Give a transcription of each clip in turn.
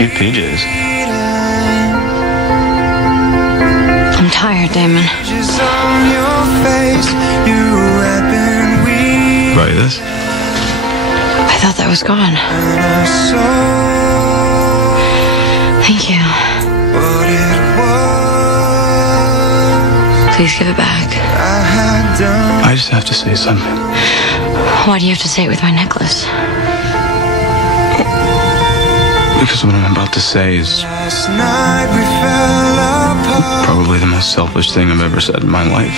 Cute PJs. I'm tired, Damon. Buy you this? I thought that was gone. Thank you. Please give it back. I just have to say something. Why do you have to say it with my necklace? Because what I'm about to say is probably the most selfish thing I've ever said in my life.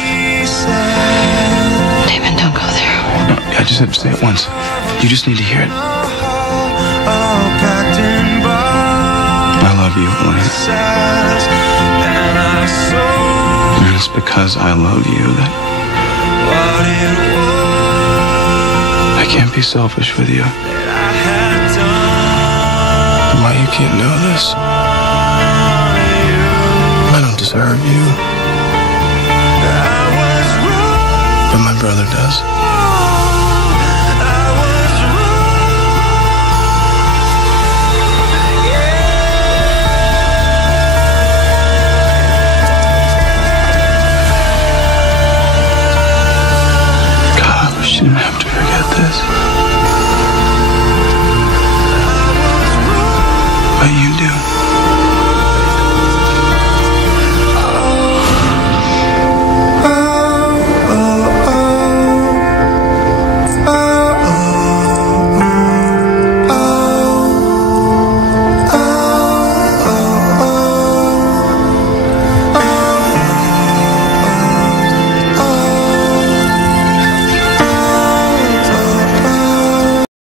Damon, don't go there. No, I just have to say it once. You just need to hear it. I love you, Elena. And it's because I love you that I can't be selfish with you. Why you can't know this? I don't deserve you. But my brother does. God, I wish you didn't have to forget this. But you